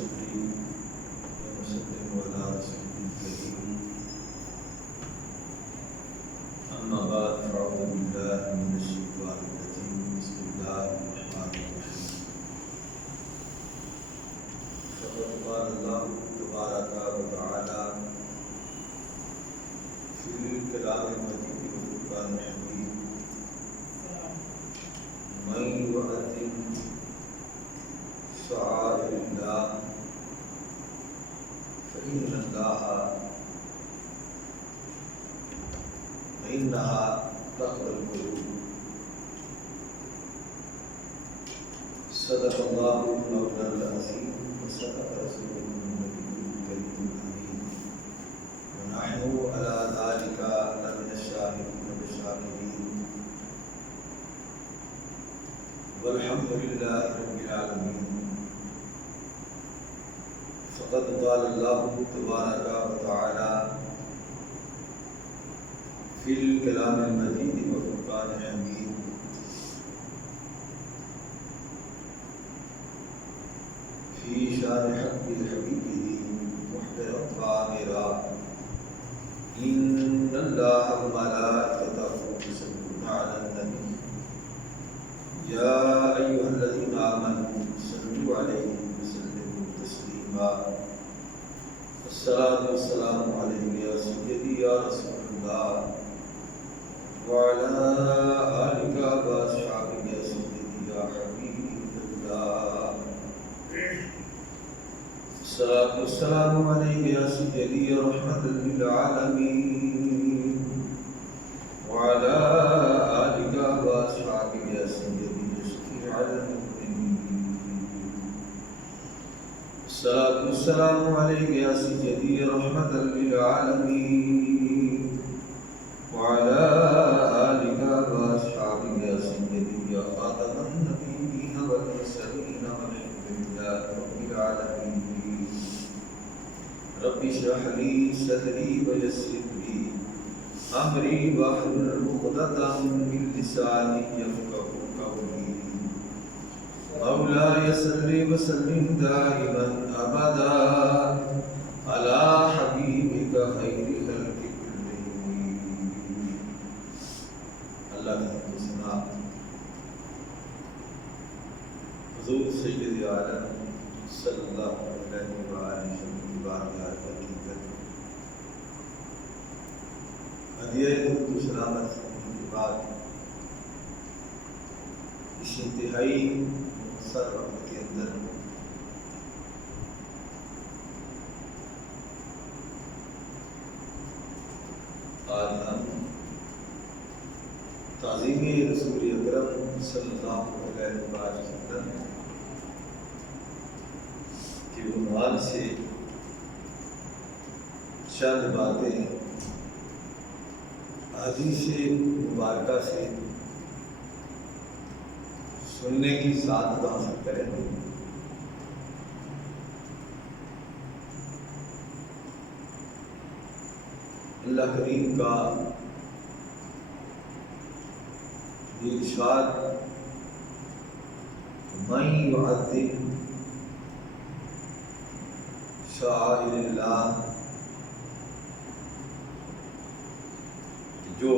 ونصلي ونسلم على رسوله الكريم أما بعد فأعوذ بالله من الشيطان الرجيم بسم الله الرحمن الرحيم فقد قال الله تبارك وتعالى في الكلام المجيد والفرقان الحميد من يعظم شعائر الله فإنها تقوى القلوب. صدق الله مولانا العظيم وصدق رسوله النبي الكريم الأمين ونحن على ذلك لمن الشاهدين والشاكرين والحمد لله رب العالمين. فقد قال الله تبارك وتعالى في الكلام المجيد والفرقان الحميد في شان حق حبيبه محترم فامرا إن الله وملائكته يصلون على النبي يا أيها الذين آمنوا صلوا عليه وسلموا تسليما. الصلاة والسلام عليك يا سيدي يا رسول الله وعلى آلك وأصحابك يا سيدي يا حبيب الله. الصلاة والسلام عليك يا سيدي يا رحمة للعالمين وعلى آلك وأصحابك يا سيدي يا شفيع المؤمنين. الصلاة والسلام عليك يا سيدي يا رحمة للعالمين وعلى آلك وأصحابك يا سيدي يا خاتم النبيين والمرسلين والحمد لله رب العالمين. رب اشرح لي صدري ويسر لي أمري واحلل عقدة من لساني يفقهوا قولي. مولاي صل وسلم دائما أبدا على حبيبك خير خلق اللہ کی سنا حضور سید عالم صلی اللہ علیہ وآلہ وسلم کی بارگاہ کی حقیقت ہدیہ درود و سلامت کے بعد اس انتہائی مختصر وقت کے اندر آج ہم تعظیم رسول اکرم صلی اللہ علیہ وسلم کے عنوان سے چند باتیں حدیث مبارکہ سے سننے کی سعادت حاصل کریں گے. اللہ کریم کا یہ ارشاد من یعظم شعائر اللہ، جو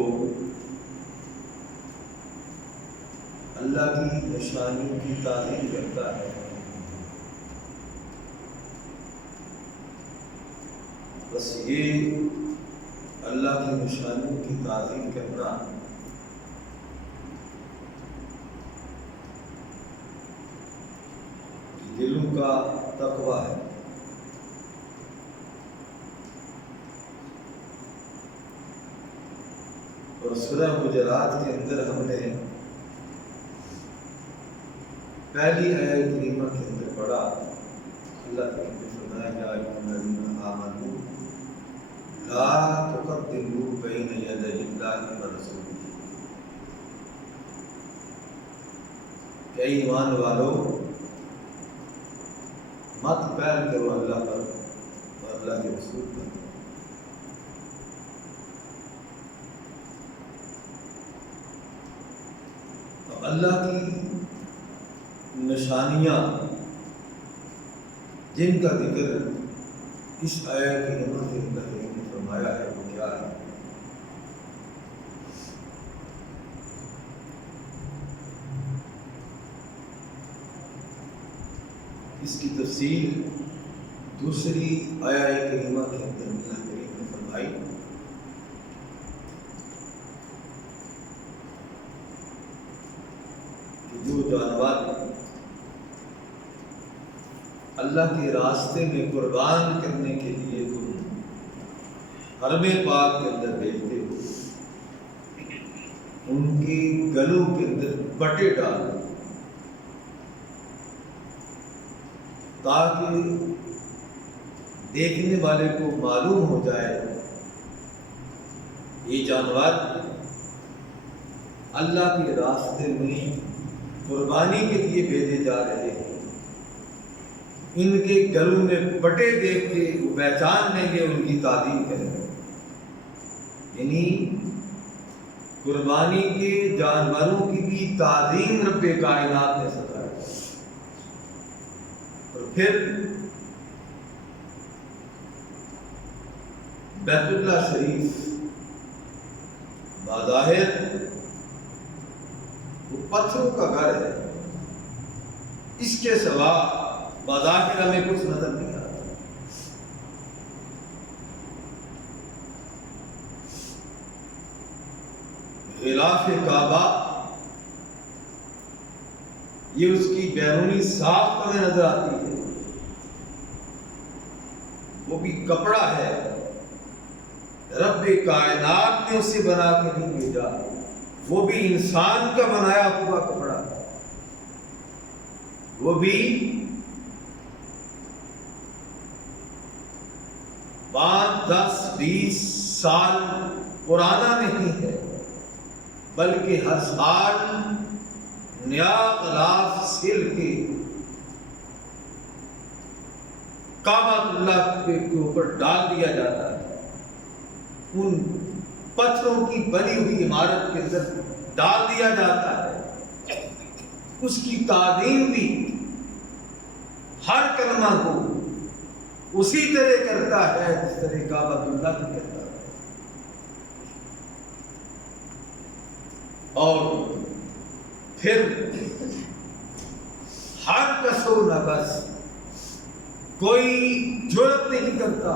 اللہ کی نشانیوں کی تعظیم کرتا ہے، بس یہ اللہ کی نشانیوں کی تعظیم کرنا دلوں کا تقویٰ ہے. اور سورہ حجرات کے اندر ہم نے پہلی آیت کریمہ کے اندر پڑھا، اللہ تعالیٰ نے فرمایا یا ایھا الذین آمنوا لا تقدموا بین یدی اللہ ورسولہ، کہ ایمان والو مت پہل کرو اللہ پر اور اللہ کے رسول پر. اللہ کی نشانیاں جن کا ذکر اس آیت کی نمبر سے اللہ نے فرمایا ہے وہ کیا ہے؟ اس کی تفصیل دوسری آیت کریمہ کے اندر اللہ کریم نے فرمائی کہ جو جانور اللہ کے راستے میں قربان کرنے کے لیے تم حرم پاک کے اندر بھیجتے ہو ان کے گلوں کے اندر بٹے ڈالو تاکہ دیکھنے والے کو معلوم ہو جائے یہ جانور اللہ کے راستے میں قربانی کے لیے بھیجے جا رہے ہیں۔ ان کے گلوں میں بٹے دیکھ کے وہ پہچان لیں گے، ان کی تعظیم کریں گے۔ یعنی قربانی کے جانوروں کی بھی تعظیم رب کائنات نے سکھایا۔ اور پھر بیت اللہ شریف بظاہر وہ پتھروں کا گھر ہے، اس کے سوا بظاہر ہمیں کچھ نظر نہیں آتا۔ غلاف کعبہ یہ اس کی بیرونی ساخت ہمیں نظر آتی ہے، وہ بھی کپڑا ہے، رب کائنات نے اسے بنا کے نہیں بھیجا، وہ بھی انسان کا بنایا ہوا کپڑا ہے، وہ بھی 5, 10, 20 سال پرانا نہیں ہے، بلکہ ہر سال نیا غلاف سل کے کعبۃ اللہ کے اوپر ڈال دیا جاتا ہے، ان پتھروں کی بنی ہوئی عمارت کے اندر ڈال دیا جاتا ہے۔ اس کی تعظیم بھی ہر کلمہ کو اسی طرح کرتا ہے جس طرح کعبۃ اللہ کی کرتا ہے۔ اور پھر ہر کس و نفس کوئی جرأت نہیں کرتا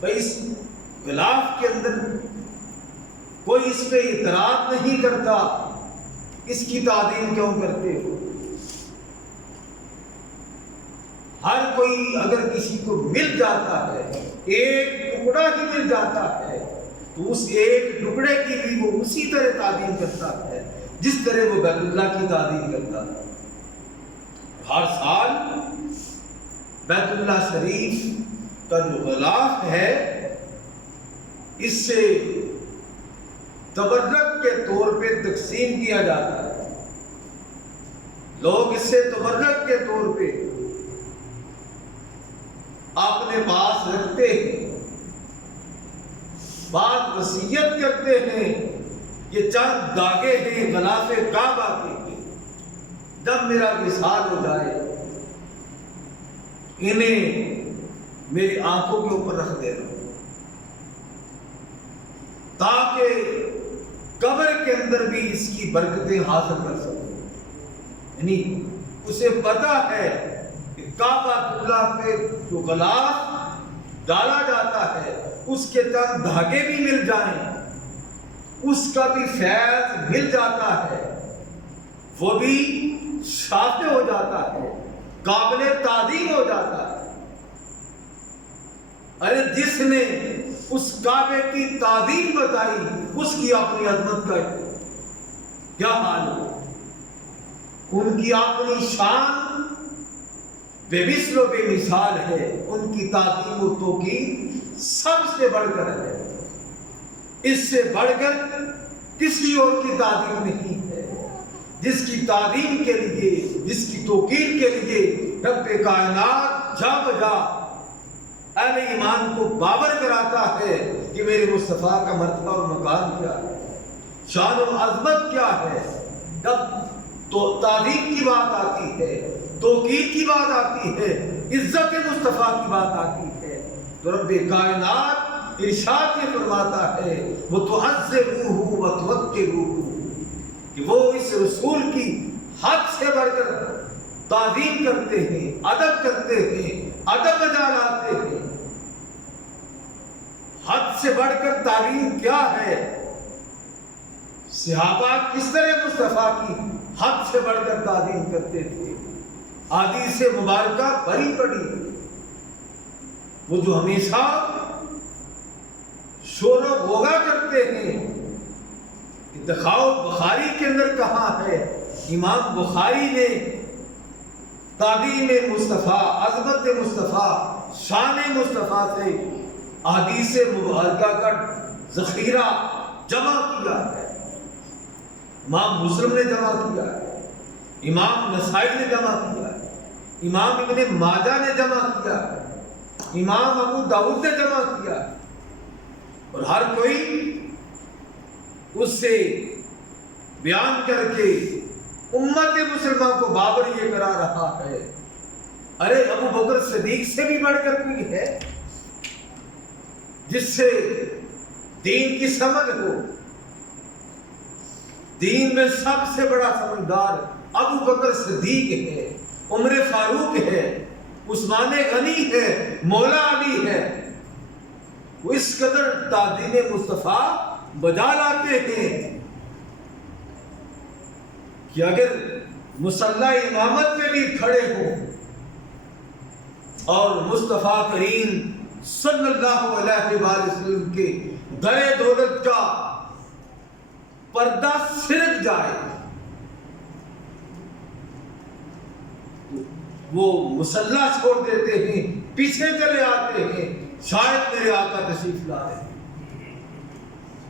بھائی اس غلاف کے اندر کوئی اس پہ اعتراض نہیں کرتا، اس کی تعظیم کیوں کرتے ہو؟ ہر کوئی اگر کسی کو مل جاتا ہے، ایک ٹکڑا ہی مل جاتا ہے، تو اس ایک ٹکڑے کی بھی وہ اسی طرح تعظیم کرتا ہے جس طرح وہ بیت اللہ کی تعظیم کرتا ہے۔ ہر سال بیت اللہ شریف کا جو غلاف ہے اس سے تبرک کے طور پہ تقسیم کیا جاتا ہے، لوگ اس سے تبرک کے طور پہ اپنے پاس رکھتے ہیں، بعض وصیت کرتے ہیں، یہ چند داغے ہیں غلاف کعبہ کے، جب میرا وصال ہو جائے انہیں میری آنکھوں کے اوپر رکھ دینا تاکہ قبر کے اندر بھی اس کی برکتیں حاصل کر سکوں۔ یعنی اسے پتا ہے کہ کعبہ اللہ پہ جو غلاف ڈالا جاتا ہے اس کے چند دھاگے بھی مل جائیں، اس کا بھی فیض مل جاتا ہے، وہ بھی شافع ہو جاتا ہے، قابل تعظیم ہو جاتا ہے۔ ارے جس نے اس کعبے کی تعظیم بتائی اس کی اپنی عظمت کا کیا حال ہو، ان کی اپنی شان بے مثل و بے مثال ہے، ان کی تعظیم و توقیر سب سے بڑھ کر ہے، اس سے بڑھ کر کسی اور کی تعظیم نہیں ہے، جس کی تعظیم کے لیے، جس کی توقیر کے لیے رب کائنات جا بجا اہل ایمان کو باور کراتا ہے کہ میرے مصطفیٰ کا مرتبہ اور مقام کیا ہے، شان و عظمت کیا ہے۔ جب تو تعظیم کی بات آتی ہے، توقیر کی بات آتی ہے، عزت مصطفیٰ کی بات آتی ہے، تو رب کائنات ارشاد یہ فرماتا ہے وَتُعَزِّرُوهُ وَتُوَقِّرُوهُ کہ وہ اس رسول کی حد سے بڑھ کر تعظیم کرتے ہیں، ادب کرتے ہیں، ادب بجا لاتے ہیں۔ حد سے بڑھ کر تعظیم کیا ہے؟ صحابہ کس طرح مصطفیٰ کی حد سے بڑھ کر تعظیم کرتے تھے؟ حدیث مبارکہ بھری پڑی، وہ جو ہمیشہ شور و غوغا کرتے ہیں۔ دکھاؤ بخاری کے اندر کہاں ہے؟ امام بخاری نے تعظیم مصطفیٰ، عظمت مصطفیٰ، شان مصطفیٰ سے احادیث مبارکہ کا ذخیرہ جمع کیا ہے۔ امام مسلم نے جمع کیا ہے، امام نسائی نے جمع کیا ہے، امام ابن ماجہ نے جمع کیا ہے، امام ابو داؤد نے جمع کیا ہے، اور ہر کوئی اس سے بیان کر کے امت مسلمہ کو بابر یہ کرا رہا ہے۔ ارے ابو بکر صدیق سے بھی بڑھ کر کوئی ہے جس سے دین کی سمجھ ہو؟ دین میں سب سے بڑا سمجھدار ابو بکر صدیق ہے، عمر فاروق ہے، عثمان غنی ہے، مولا علی ہے۔ وہ اس قدر تعظیم مصطفیٰ بجا لاتے ہیں کہ اگر مصلی امامت میں بھی کھڑے ہوں اور مصطفیٰ کریم صلی اللہ علیہ وآلہ وسلم کے در دولت کا پردہ سرک جائے، وہ مصلی چھوڑ دیتے ہیں، پیچھے چلے آتے ہیں، شاید میرے آقا تشریف لا رہے ہیں۔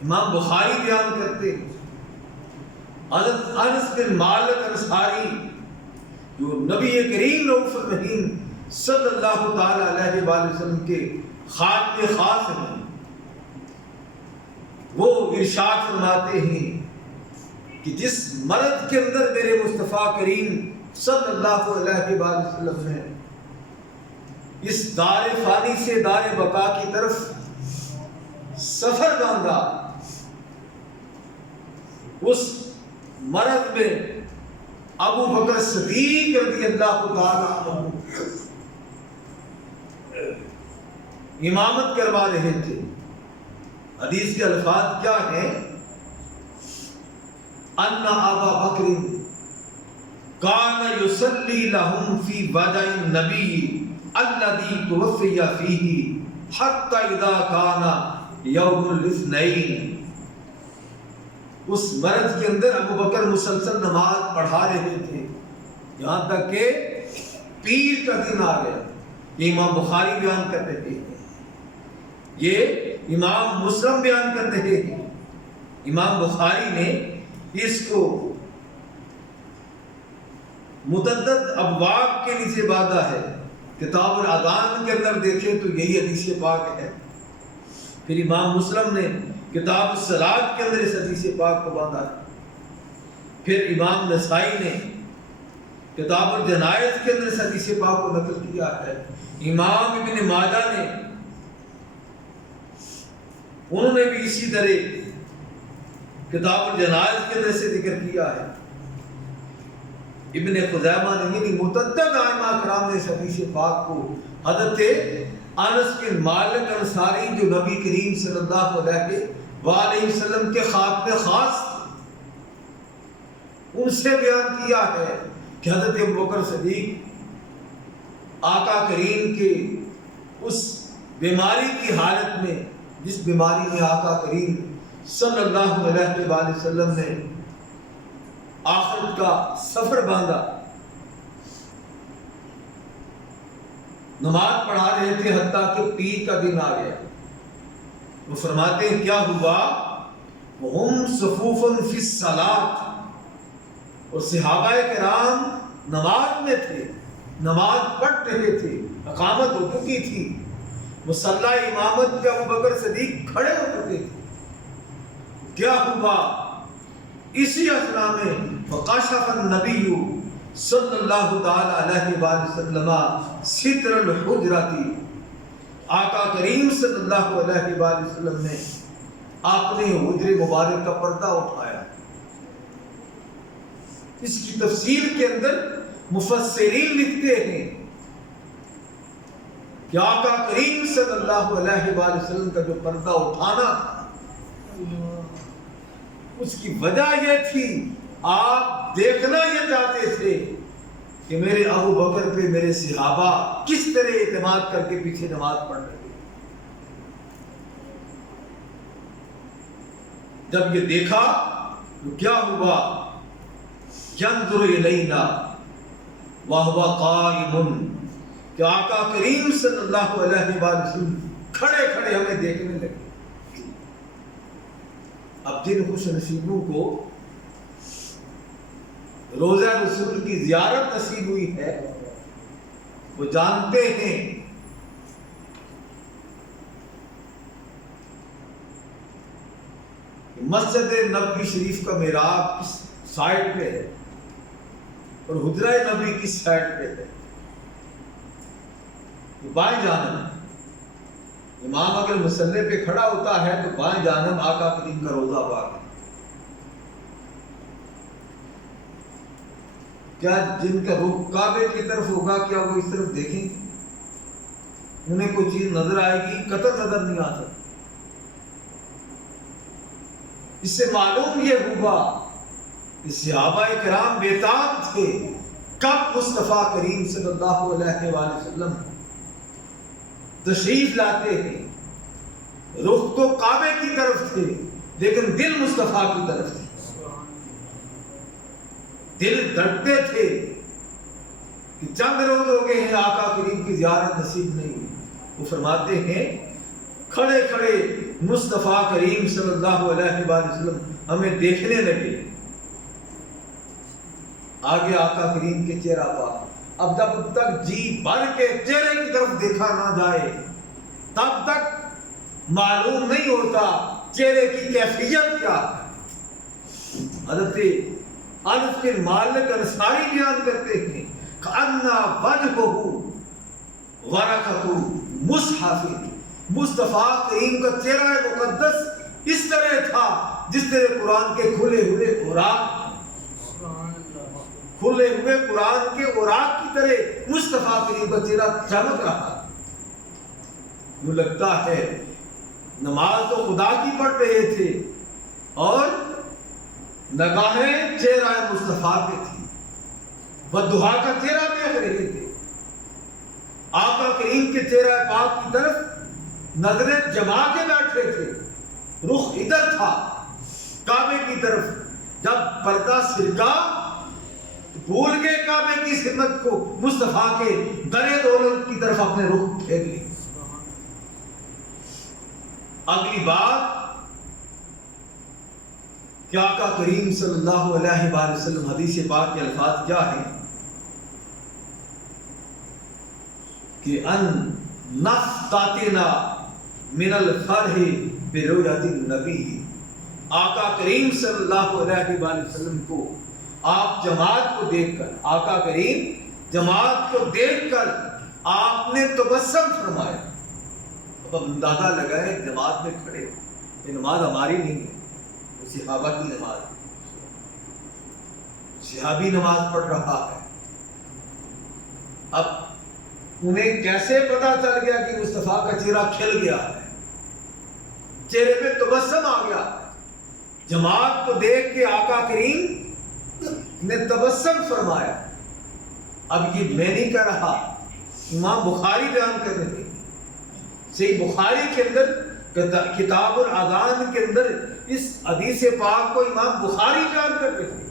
امام بخاری بیان کرتے ہیں حضرت انس بن مالک انصاری جو نبی کریم رؤوف الرحیم صلی اللہ تعالی علیہ وآلہ وسلم کے خادم خاص ہیں، وہ ارشاد فرماتے ہیں کہ جس مرد کے اندر میرے مصطفیٰ کریم صلی اللہ علیہ وآلہ وسلم نے اس دار فانی سے دار بقا کی طرف سفر باندھا، اس مرد میں ابو بکر صدیق رضی اللہ تعالیٰ عنہ امامت کروا رہے تھے۔ حدیث کے الفاظ کیا ہیں؟ ان ابا بکر کان یصلی لهم فی وداع النبی الذی توفی فیہ حتی اذا کان یوم الاثنین۔ اس مرض کے اندر ابو بکر مسلسل نماز پڑھا رہے تھے یہاں تک کہ پیر کا دن آ گیا۔ یہ امام بخاری بیان کر رہے ہیں، یہ امام مسلم بیان کر رہے ہیں۔ امام بخاری نے اس کو متعدد ابواب کے نیچے باندھا ہے۔ کتاب الاذان کے اندر دیکھیں تو یہی حدیث پاک ہے۔ پھر امام مسلم نے کتاب الصلاۃ کے اندر اس حدیث پاک کو باندھا ہے۔ پھر امام نسائی نے کتاب الجنائز کے اندر اس حدیث پاک کو نقل کیا ہے۔ امام ابن ماجہ نے انہوں نے بھی اسی طرح کتاب الجنائز کے اندر سے ذکر کیا ہے۔ ابن خزیمہ نے یعنی متعدد ائمہ کرام نے اس حدیث پاک کو حضرت انس بن مالک انصاری جو نبی کریم صلی اللہ علیہ وآلہ وسلم کے خادم خاص ان سے بیان کیا ہے کہ حضرت ابوبکر صدیق آقا کریم کے اس بیماری کی حالت میں جس بیماری میں آقا کریم صلی اللہ علیہ وآلہ وسلم نے آخرت کا سفر باندھا، نماز پڑھا رہے تھے حتیٰ کہ پیر کا دن آ گیا۔ وہ فرماتے ہیں کیا ہوا؟ وَهُمْ صُفُوفٌ فِي الصَّلَاةِ، اور صحابہ کرام نماز میں تھے، نماز پڑھ رہے تھے، اقامت ہو چکی تھی، مصلی امامت پہ ابوبکر صدیق کھڑے ہو چکے تھے۔ کیا ہوا؟ اسی اثنا میں فَقَشَفَ النَّبِيُّ صلی اللہ تعالی علیہ وآلہ وسلم ستر الحجرتی، آقا کریم صلی اللہ علیہ وآلہ وسلم نے اپنے حجرے مبارک کا پردہ اٹھایا۔ اس کی تفسیر کے اندر مفسرین لکھتے ہیں کہ آقا کریم صلی اللہ علیہ وآلہ وسلم کا جو پردہ اٹھانا تھا اس کی وجہ یہ تھی، آپ دیکھنا یہ چاہتے تھے کہ میرے ابو بکر پہ میرے صحابہ کس طرح اعتماد کر کے پیچھے نماز پڑھ رہے ہیں۔ جب یہ دیکھا تو کیا ہوا؟ ينظر الینا وهو قائم، کہ آقا کریم صلی اللہ علیہ وسلم کھڑے کھڑے ہمیں دیکھنے لگے۔ اب جن خوش نصیبوں کو روزہ رسول کی زیارت نصیب ہوئی ہے وہ جانتے ہیں کہ مسجد نبوی شریف کا محراب کس سائڈ پہ ہے اور حجرہ نبی کس سائڈ پہ ہے۔ بائیں جانب امام اگر مصلی پہ کھڑا ہوتا ہے تو بائیں جانب آقا کریم کا روضہ پاک ہے۔ کیا جن کا رخ کعبے کی طرف ہوگا کیا وہ اس طرف دیکھیں گے؟ انہیں کوئی چیز نظر آئے گی؟ قطر نظر نہیں آ سکتی۔ اس سے معلوم یہ ہوا کہ صحابہ کرام بیتاب تھے کب مصطفیٰ کریم صلی اللہ علیہ وآلہ وسلم تشریف لاتے ہیں۔ رخ تو کعبے کی طرف تھے لیکن دل مصطفیٰ کی طرف تھے۔ دل دھڑکتے تھے کہ چند روز ہو گئے ہیں آقا کریم کی زیارت نصیب نہیں ہوئی۔ وہ فرماتے ہیں کھڑے کھڑے مصطفیٰ کریم صلی اللہ علیہ وآلہ وسلم ہمیں دیکھنے لگے۔ آگے آقا کریم کے چہرہ پاک، اب جب تک جی بھر کے چہرے کی طرف دیکھا نہ جائے تب تک معلوم نہیں ہوتا چہرے کی کیفیت کیا ہے۔ حضرت انس بن مالک انصاری بیان کرتے ہیں کأنَّ وجهه ورقۃ مصحف، مصطفیٰ کریم کا چہرہ مقدس اس طرح تھا جس طرح قرآن کے کھلے ہوئے اوراق، کھلے ہوئے قرآن کے اوراق کی طرح مصطفیٰ کریم کا چہرہ چمک رہا۔ یوں لگتا ہے نماز تو خدا کی پڑھ رہے تھے اور نگاہیں چہرہ مصطفیٰ پہ تھی، والضحیٰ کا چہرہ دیکھ رہے تھے۔ آقا کریم کے چہرہ پاک کی طرف نظریں جما کے بیٹھے تھے، رخ ادھر تھا کعبے کی طرف۔ جب پردہ سرکا بھول گئے کعبے کی سمت کو، مصطفیٰ کے درِ دولت کی طرف اپنے رخ پھیر لی۔ اگلی بات کہ آقا کریم صلی اللہ علیہ وآلہ وسلم حدیث پاک کے الفاظ کیا ہیں کہ ان نفتاتنا من الفرح برؤیت النبی، آقا کریم صلی اللہ علیہ وآلہ وسلم کو آپ جماعت کو دیکھ کر، آقا کریم جماعت کو دیکھ کر آپ نے تبسم فرمایا۔ اب اندازہ لگائے جماعت میں کھڑے، یہ نماز ہماری نہیں ہے، وہ صحابہ کی نماز ہے، صحابی نماز پڑھ رہا ہے۔ اب انہیں کیسے پتا چل گیا کہ مصطفیٰ کا چہرہ کھل گیا ہے، چہرے پہ تبسم آ گیا؟ جماعت کو دیکھ کے آقا کریم نے تبسم فرمایا۔ اب یہ میں نہیں کہہ رہا، امام بخاری بیان کر رہے ہیں، صحیح بخاری کے اندر کتاب الاذان کے اندر اس حدیث پاک کو امام بخاری بیان کر رہے ہیں۔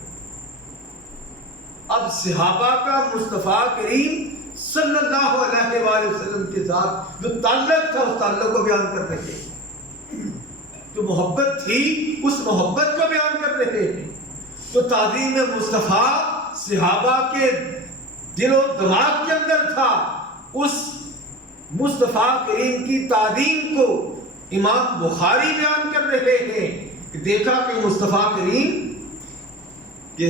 اب صحابہ کا مصطفیٰ کریم صلی اللہ علیہ وآلہ وسلم کے ساتھ جو تعلق تھا اس تعلق کو بیان کر رہے ہیں، جو محبت تھی اس محبت کو بیان کر رہے ہیں، تو تعظیم مصطفیٰ صحابہ کے دل و دماغ کے اندر تھا۔ اس مصطفیٰ کریم کی تعظیم کو امام بخاری بیان کر رہے ہیں کہ دیکھا کہ مصطفیٰ کریم کے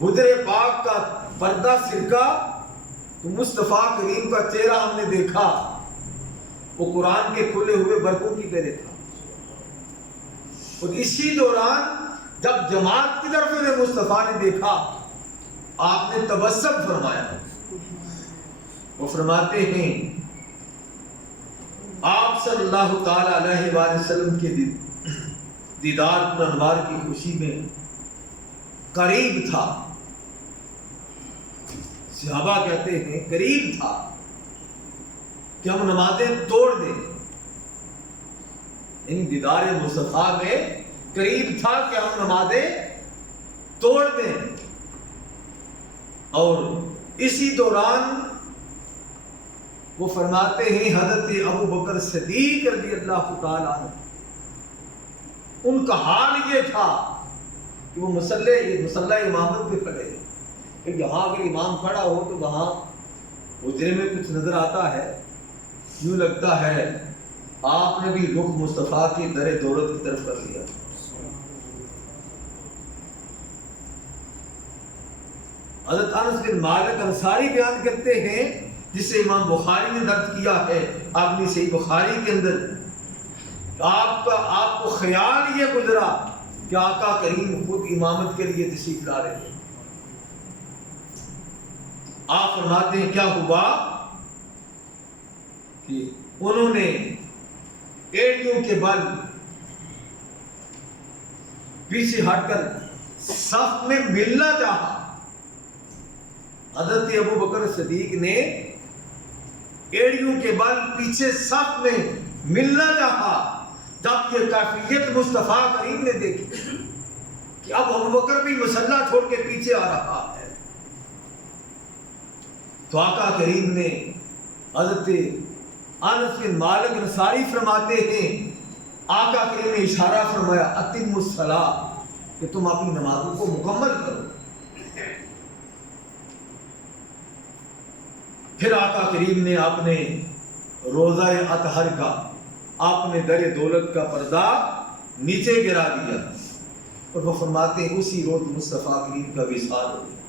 حجرے پاک کا پردہ سرکا تو مصطفیٰ کریم کا چہرہ ہم نے دیکھا، وہ قرآن کے کھلے ہوئے برقوں کی طرح تھا. اور اسی دوران جب جماعت کی طرف انہیں مصطفیٰ نے دیکھا، آپ نے تبسم فرمایا. وہ فرماتے ہیں آپ صلی اللہ تعالی علیہ وآلہ وسلم کے دیدار پر انوار کی خوشی میں قریب تھا. صحابہ کہتے ہیں قریب تھا کہ ہم نمازیں توڑ دیں. یعنی دیدار مصطفیٰ میں قریب تھا کہ ہم نمازیں توڑ دیں. اور اسی دوران وہ فرماتے ہیں حضرت ابو بکر صدیق رضی اللہ تعالیٰ عنہ، ان کا حال یہ تھا کہ وہ مصلی امامت پہ کھڑے ہیں. یہاں اگر امام کھڑا ہو تو وہاں حجرے میں کچھ نظر آتا ہے، یوں لگتا ہے آپ نے بھی رخ مصطفیٰ کی در دولت کی طرف کر لیا. حضرت انس بن مالک انصاری بیان کرتے ہیں، جسے امام بخاری نے درج کیا ہے اپنی صحیح بخاری کے اندر، آپ کو خیال یہ گزرا کہ آقا کریم خود امامت کے لیے تشریف لا رہے ہیں. آپ فرماتے ہیں کیا ہوا کہ انہوں نے ایڑیوں کے بل پیچھے ہٹ کر صف میں ملنا چاہا. حضرت ابو بکر صدیق نے ایڑیوں کے بل پیچھے صف میں ملنا چاہا. جب یہ کیفیت مصطفیٰ کریم نے دیکھی کہ اب ابو بکر بھی مصلی چھوڑ کے پیچھے آ رہا ہے، تو آقا کریم نے حضرت انس بن مالک انصاری فرماتے ہیں آقا کریم نے اشارہ فرمایا اتم الصلاۃ، کہ تم اپنی نمازوں کو مکمل کرو. پھر آقا کریم نے اپنے روزہ اطہر کا، اپنے در دولت کا پردہ نیچے گرا دیا، اور وہ فرماتے ہیں اسی روز مصطفیٰ کریم کا وصال ہو گیا.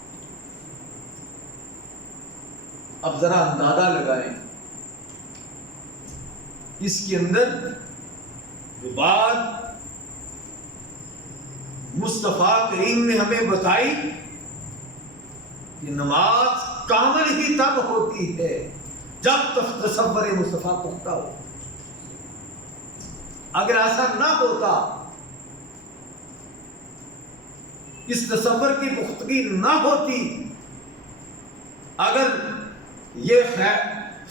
اب ذرا اندازہ لگائیں اس کے اندر جو بات مصطفیٰ کریم نے ہمیں بتائی کہ نماز کامل ہی تب ہوتی ہے جب تصور مصطفیٰ پختہ ہو. اگر ایسا نہ ہوتا، اس تصور کی پختگی نہ ہوتی، اگر یہ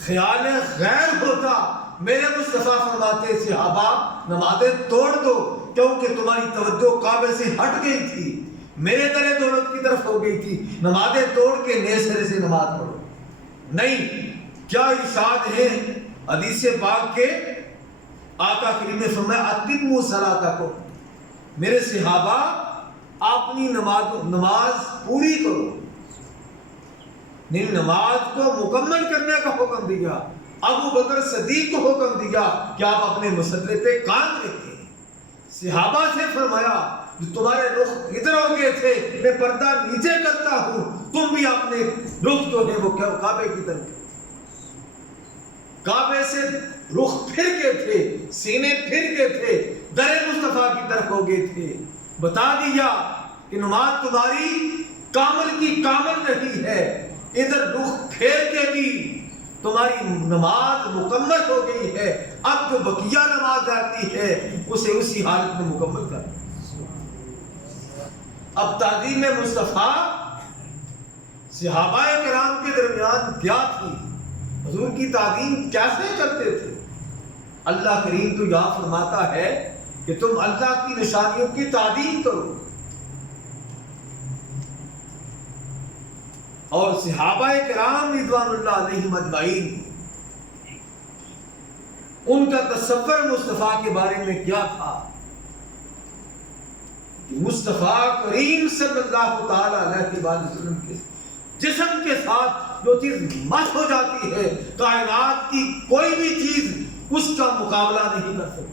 خیال غیر ہوتا، میرے مصطفیٰ فرماتے صحابہ نمازیں توڑ دو کیونکہ تمہاری توجہ کعبے سے ہٹ گئی تھی، میرے در دولت کی طرف ہو گئی تھی، نمازیں توڑ کے نئے سرے سے نماز پڑھو. نہیں، کیا ارشاد ہے حدیث پاک کے، آقا کریم نے فرمایا اتموا صلاتکم، میرے صحابہ اپنی نماز پوری کرو. نماز کو مکمل کرنے کا حکم دیا. ابو بکر صدیق کو حکم دیا کہ آپ اپنے مسلح پہ قائم رہتے ہیں. صحابہ سے فرمایا جو تمہارے رخ ادھر ہو گئے تھے میں پردہ نیچے کرتا ہوں، تم بھی اپنے رخ جو ہے وہ کعبے کی طرف، کعبے سے رخ پھر گئے تھے، سینے پھر گئے تھے، در مصطفیٰ کی طرف ہو گئے تھے. بتا دیا کہ نماز تمہاری کامل کی کامل نہیں ہے، ادھر رخ پھیر کے بھی تمہاری نماز مکمل ہو گئی ہے. اب جو بقیہ نماز آتی ہے اسے اسی حالت میں مکمل کر. اب تعظیم مصطفیٰ صحابہ کرام کے درمیان کیا تھی، حضور کی تعظیم کیسے کرتے تھے. اللہ کریم تو یہاں فرماتا ہے کہ تم اللہ کی نشانیوں کی تعظیم کرو. اور صحابہ کرام رضوان اللہ علیہم اجمعین، ان کا تصور مصطفیٰ کے بارے میں کیا تھا کہ مصطفیٰ کریم صلی اللہ تعالی علیہ وسلم کے جسم کے ساتھ جو چیز مس ہو جاتی ہے، کائنات کی کوئی بھی چیز اس کا مقابلہ نہیں کر سکتی.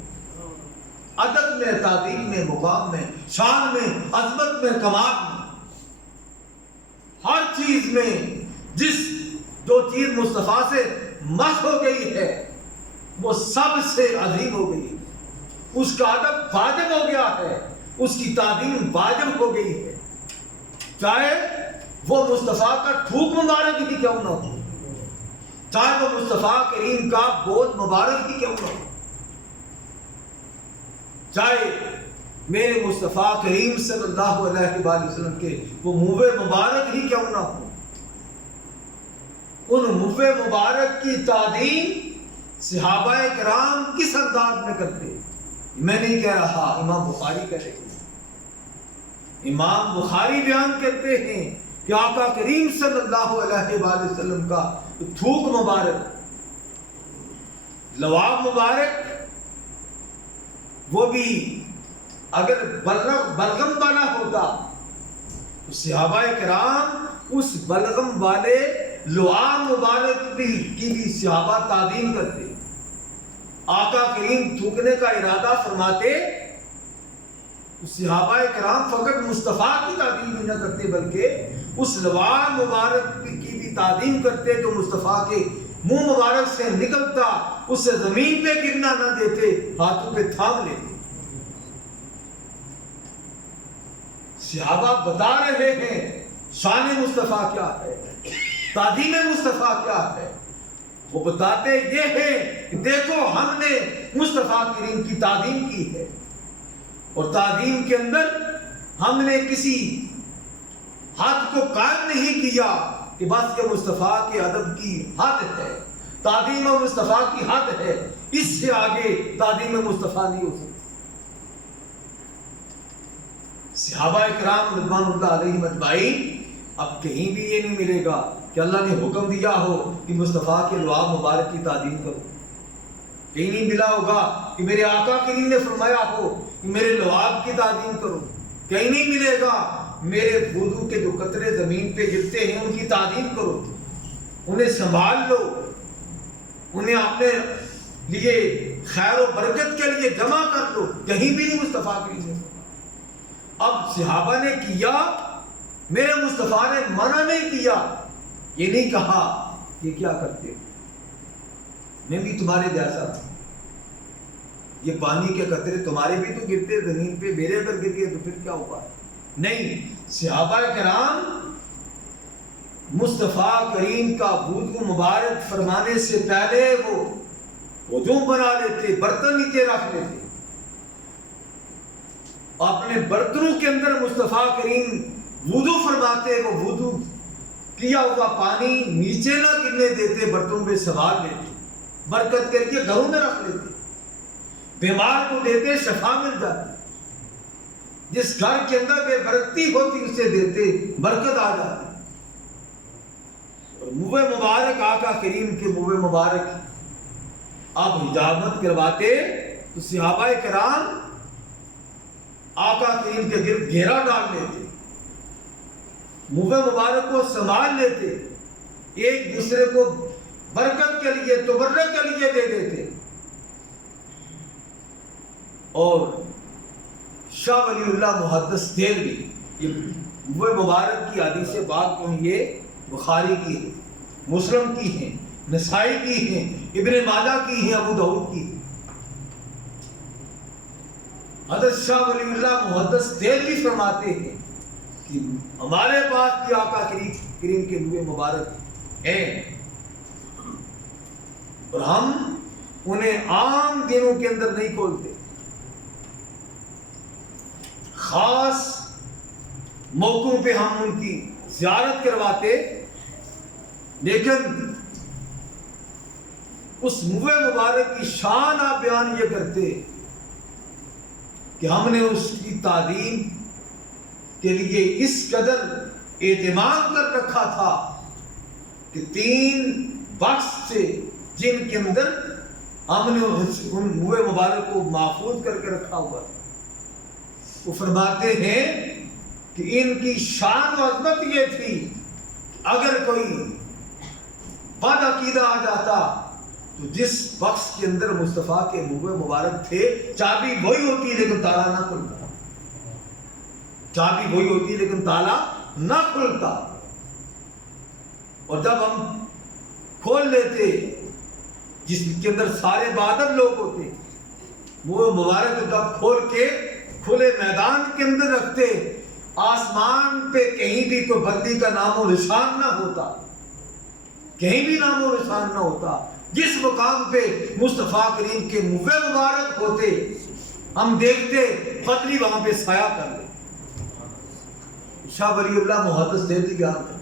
عدد میں، تعظیم میں، مقام میں، شان میں، عظمت میں، کمال میں. ہر چیز میں جو چیز مصطفیٰ سے مس ہو گئی ہے وہ سب سے عظیم ہو گئی ہے، اس کا ادب واجب ہو گیا ہے، اس کی تعظیم واجب ہو گئی ہے، چاہے وہ مصطفیٰ کا تھوک مبارک ہی کیوں نہ ہو، چاہے وہ مصطفیٰ کریم کا گود مبارک ہی کیوں نہ ہو، چاہے میرے مصطفیٰ کریم صلی اللہ علیہ وآلہ وسلم کے وہ منہ مبارک ہی کیوں نہ ہو، ان منہ مبارک کی تعظیم صحابہ کرام کس انداز میں کرتے؟ میں نہیں کہہ رہا، امام بخاری کہتے ہیں، امام بخاری بیان کرتے ہیں کہ آقا کریم صلی اللہ علیہ وآلہ وسلم کا تھوک مبارک، لعاب مبارک، وہ بھی اگر بلغم والا ہوتا تو صحابہ کرام اس بلغم والے لعاب مبارک کی بھی صحابہ تعظیم کرتے، آقا کریم تھوکنے کا ارادہ فرماتے تو صحابہ کرام فقط مصطفیٰ کی تعظیم ہی نہ کرتے بلکہ اس لعاب مبارک کی بھی تعظیم کرتے جو مصطفیٰ کے منہ مبارک سے نکلتا، اسے زمین پہ گرنا نہ دیتے، ہاتھوں پہ تھام لیتے۔ صحابہ بتا رہے ہیں شان مصطفیٰ کیا ہے، تعظیم مصطفیٰ کیا ہے، وہ بتاتے یہ ہے کہ دیکھو ہم نے مصطفیٰ کریم کی تعظیم کی ہے، اور تعظیم کے اندر ہم نے کسی حد کو قائم نہیں کیا کہ بس یہ مصطفیٰ کے ادب کی حد ہے، تعظیم مصطفیٰ کی حد ہے، اس سے آگے تعظیم مصطفیٰ نہیں ہو سکتی۔ صحابہ کرام رضوان اللہ علیہم اجمعین، اب کہیں بھی یہ نہیں ملے گا کہ اللہ نے حکم دیا ہو کہ مصطفیٰ کے لعاب مبارک کی تعظیم کرو، کہیں نہیں ملا ہوگا کہ میرے آقا کریم نے فرمایا ہو کہ میرے لعاب کی تعظیم کرو، کہیں نہیں ملے گا میرے وضو کے جو قطرے زمین پہ گرتے ہیں ان کی تعظیم کرو، انہیں سنبھال لو، انہیں اپنے لیے خیر و برکت کے لیے جمع کر لو، کہیں بھی نہیں مصطفیٰ کریم نے۔ اب صحابہ نے کیا، میرے مصطفیٰ نے منع نہیں کیا، یہ نہیں کہا یہ کیا کرتے میں بھی تمہارے جیسا، یہ پانی کے قطرے تمہارے بھی تو گرتے زمین پہ، میرے اگر گر گئے تو پھر کیا ہوگا؟ نہیں، صحابہ کرام مصطفیٰ کریم کا وضو مبارک فرمانے سے پہلے وہ وضو بنا لیتے، برتن نیچے رکھ لیتے، اپنے برتنوں کے اندر مصطفیٰ کریم وضو فرماتے، وہ وضو کیا ہوا پانی نیچے نہ گرنے دیتے، برتنوں پہ سوار لیتے، برکت کر کے گھروں میں رکھ لیتے، بیمار کو دیتے، شفا مل جاتی، جس گھر کے اندر بے برکتی ہوتی اسے دیتے، برکت آ جاتی۔ اور منہ مبارک آقا کریم کے منہ مبارک اب حجامت کرواتے تو صحابہ کرام آقا کریم کے گرد گھیرا ڈال لیتے، منہ مبارک کو سنبھال لیتے، ایک دوسرے کو برکت کے لیے تبرک کے لیے دے دیتے۔ اور شاہ ولی اللہ محدث دہلوی، یہ منہ مبارک کی حدیث پاک کو یہ بخاری کی ہے، مسلم کی ہیں، نسائی کی ہیں، ابن ماجہ کی ہیں، ابو داؤد کی ہیں۔ حضرت شاہ ولی اللہ محدث دہلوی فرماتے ہیں کہ ہمارے پاس بھی آقا کریم کے منہ مبارک ہیں، اور ہم انہیں عام دنوں کے اندر نہیں کھولتے، خاص موقعوں پہ ہم ان کی زیارت کرواتے، لیکن اس منہ مبارک کی شان آپ بیان یہ کرتے کہ ہم نے اس کی تعظیم کے لیے اس قدر اہتمام کر رکھا تھا کہ 3 بکس سے جن کے اندر ہم نے ان منہ مبارک کو محفوظ کر کے رکھا ہوا تھا۔ وہ فرماتے ہیں کہ ان کی شان و عظمت یہ تھی اگر کوئی بد عقیدہ آ جاتا تو جس بکس کے اندر مصطفیٰ کے منہ مبارک تھے، چابی وہی ہوتی لیکن تالا نہ کھلتا، چابی وہی ہوتی لیکن تالا نہ کھلتا، اور جب ہم کھول لیتے جس کے اندر سارے بہادر لوگ ہوتے، وہ مبارک جب کھول کے کھلے میدان کے اندر رکھتے، آسمان پہ کہیں بھی تو بندی کا نام و نشان نہ ہوتا، کہیں بھی نام و نشان نہ ہوتا۔ جس مقام پہ مصطفیٰ کریم کے منہ مبارک ہوتے، ہم دیکھتے بدری وہاں پہ سایہ کر لے۔ شاہ ولی اللہ محدث دہلوی یاد کرتے،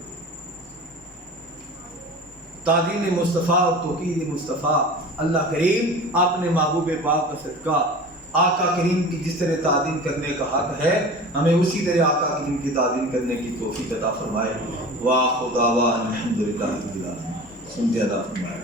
تعظیم مصطفیٰ اور توقیر مصطفیٰ، اللہ کریم اپنے محبوب پاک کا صدقہ آقا کریم کی جس طرح تعظیم کرنے کا حق ہے، ہمیں اسی طرح آقا کریم کی تعظیم کرنے کی توفیق عطا فرمائے۔ وآخر دعوانا الحمدللہ رب العالمین، سنتے ادا فرمائے۔